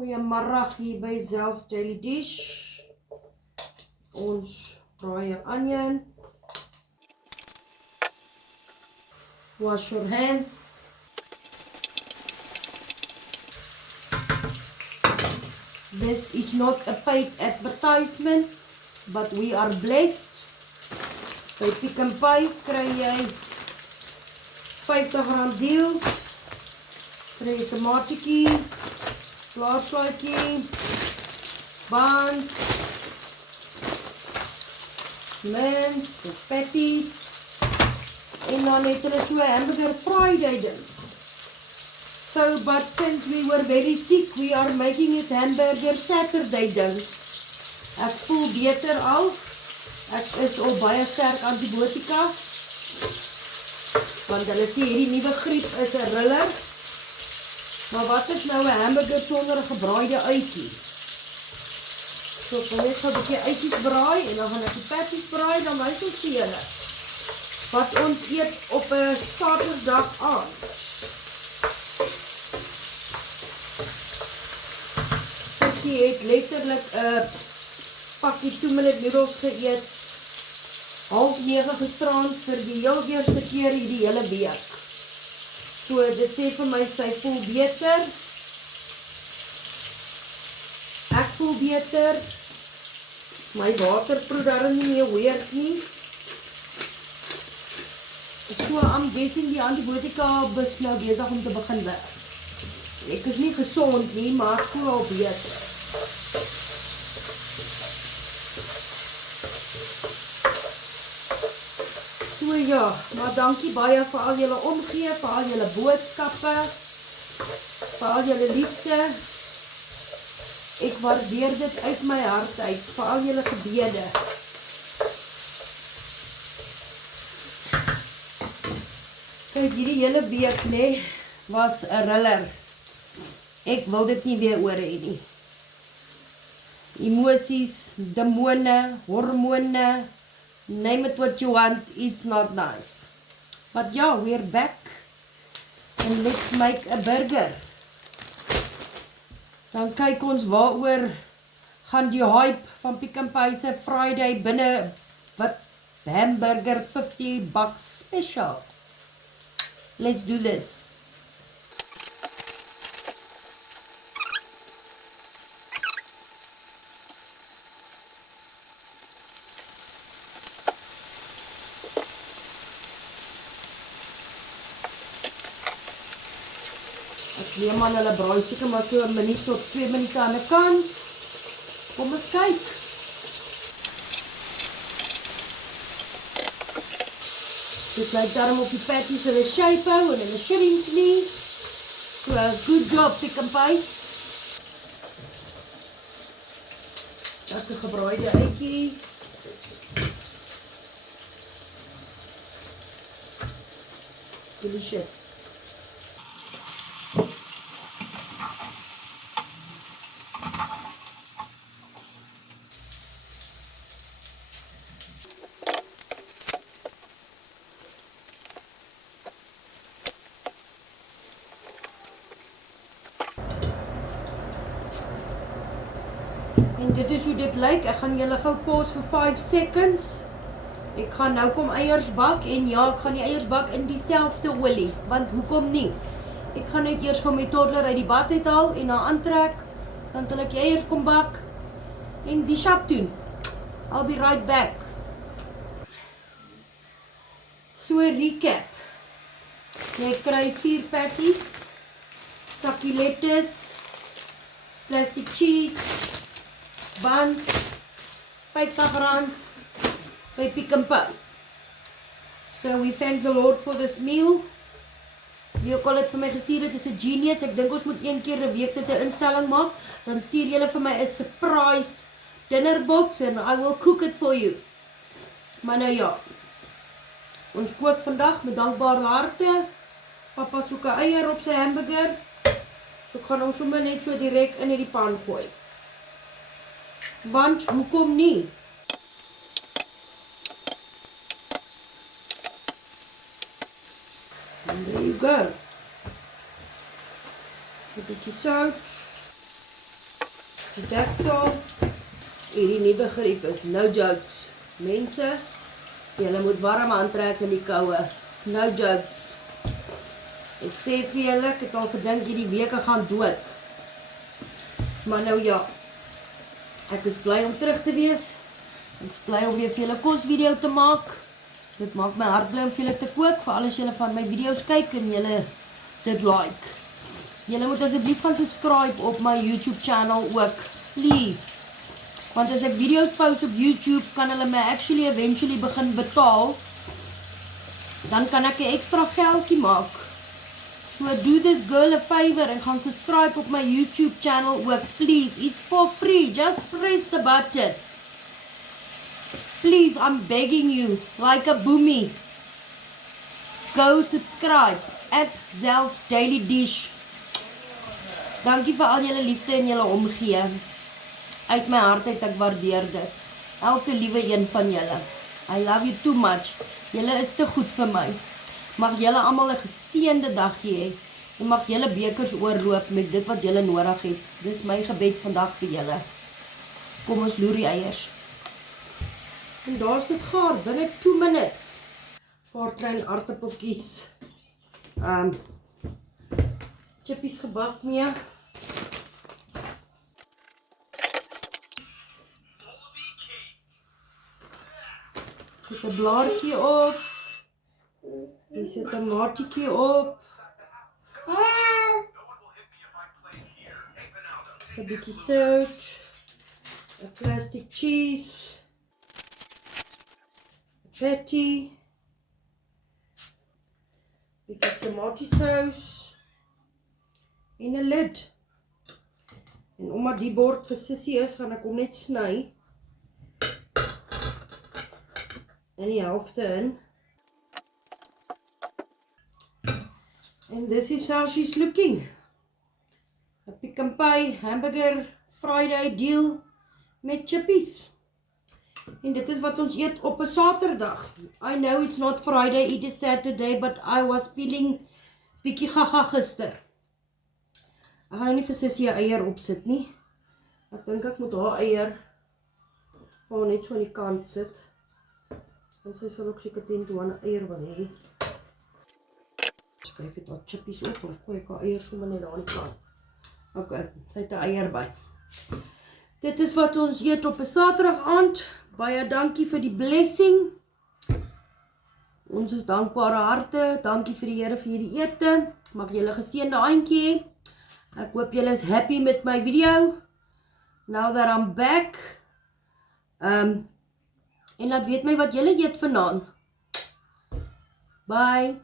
Goeiemiddag hier by Zel's Daily Dish. Ons braai 'n onion. Wash your hands. This is not a paid advertisement, but we are blessed. By Pick n Pay kry jy R50 deals. Kry jy tomatiekie, slaatjie, buns, mince, patties, en dan het hulle so hamburger Friday ding. So, but since we were very sick, we are making it hamburger Saturday ding. Ek voel beter al. Ek is al baie sterk antibiotika. Want hulle sê hierdie nuwe griep is 'n riller. Maar wat is nou 'n hamburger sonder 'n gebraaide uitjie? So ek wil net gou 'n bietjie uitjies braai en dan gaan ek die patties braai, dan wys ons vir julle wat ons eet op 'n Saterdag aand. Sissie het letterlik 'n pakkie 2-minute noodles geëet. 8:30 gisterand vir die heel eerste keer hierdie hele week. So dit sê vir my sy voel beter. Ek voel beter. My waterproe daarin nie meer weird nie. So I'm guessing die antibiotika bus nou besig om te begin werk. Ek is nie gesond nie, maar ek voel al beter. So ja, maar dankie baie vir al julle omgee, vir al julle boodskappe, vir al julle liefde. Ek waardeer dit uit my hart uit, vir al julle gebede. Kyk, hierdie hele week, nee, was 'n riller. Ek wil dit nie weer oor hê nie. Emosies, demone, hormone, name it what you want, it's not nice. But yeah, we're back. And let's make a burger. Dan kyk ons waaroor gaan die hype van Pick n Pay se Friday binne wat hamburger $50 special. Let's do this. Ek leer man hulle braai seker maar so 'n minuut tot 2 minute aan die kant. Kom ons kyk. Dit lyk daarom op die patties hulle shape hou en hulle shrink nie. So, good job Pick n Pay. Lekker gebraaide uitjie. Delicious. En dit is hoe dit lyk. Ek gaan julle gou pause vir 5 seconds. Ek gaan nou kom eiers bak en ja, ek gaan die eiers bak in dieselfde olie, want hoekom nie? Ek gaan net eers gou my toddler uit die bad uithaal en haar aantrek, dan sal ek die eiers kom bak en die shop doen. I'll be right back. So recap. Jy kry 4 patties, sakkie lettuce, plastic cheese, buns, R50 by Pick n Pay. So we thank the Lord for this meal. Wie ook al het vir my gestuur, dit is 'n genius. Ek dink ons moet 1 keer 'n week dit 'n instelling maak. Dan stuur julle vir my 'n surprised dinner box and I will cook it for you. Maar nou ja. Ons kook vandag met dankbare harte. Papa soek 'n eier op sy hamburger. So ek gaan hom sommer net so direk in hierdie pan gooi. Want hoekom nie? And there you go. 'n bietjie sout. deksel. Hierdie nuwe griep is no jokes. Mense, julle moet warm aantrek in die koue. No jokes. Ek sê vir julle, ek het al gedink hierdie week ek gaan dood. Maar nou ja, ek is bly om terug te wees. Ek is bly om weer vir julle kosvideo te maak. Dit maak my hart bly om vir julle te kook, veral as julle van my video's kyk en julle dit like. Julle moet asseblief gaan subscribe op my YouTube channel ook, please. Want as ek video's post op YouTube, kan hulle my actually eventually begin betaal. Dan kan ek 'n ekstra geldjie maak. So do this girl a favor en gaan subscribe op my YouTube channel ook, please. It's for free, just press the button. Please, I'm begging you, like a boomie. Go subscribe at Zel's Daily Dish. Dankie vir al julle liefde en julle omgee. Uit my hart uit, ek waardeer dit. Elke liewe een van julle. I love you too much. Julle is te goed vir my. Mag julle almal 'n geseënde dag hê. En mag julle bekers oorloop met dit wat julle nodig het. Dis my gebed vandag vir julle. Kom ons loer die eiers. En daar is dit gaar, binne 2 minutes. Paar klein aardappeltjies. Chippies gebak mee. Sit 'n blaartjie op. Hier sit 'n tomatietjie op. 'n bietjie sout. 'n plastic cheese. Patty, bietjie tomatiesous en 'n lid. En omdat die bord vir Sissie is, gaan ek hom net sny in die helfte in. And this is how she's looking. A Pick n Pay hamburger Friday deal met chippies. En dit is wat ons eet op 'n Saterdag. I know it's not Friday, it is Saturday, but I was feeling bietjie gaga gister. Ek gaan nou nie vir Sissie 'n eier opsit nie. Ek dink ek moet haar eier vir net so aan die kant sit. En sy sal ook seker teen toe 'n eier wil hê. Skryf dit wat chippies op en gooi ek haar eier sommer net daar aan die kant. Okay, sy het 'n eier by. Dit is wat ons eet op 'n Saterdag aand. Baie dankie vir die blessing. Ons is dankbare harte. Dankie vir die Here vir hierdie ete. Mag julle geseënde aandjie hê. Ek hoop julle is happy met my video. Now that I'm back. En laat weet my wat julle eet vanaand. Bye.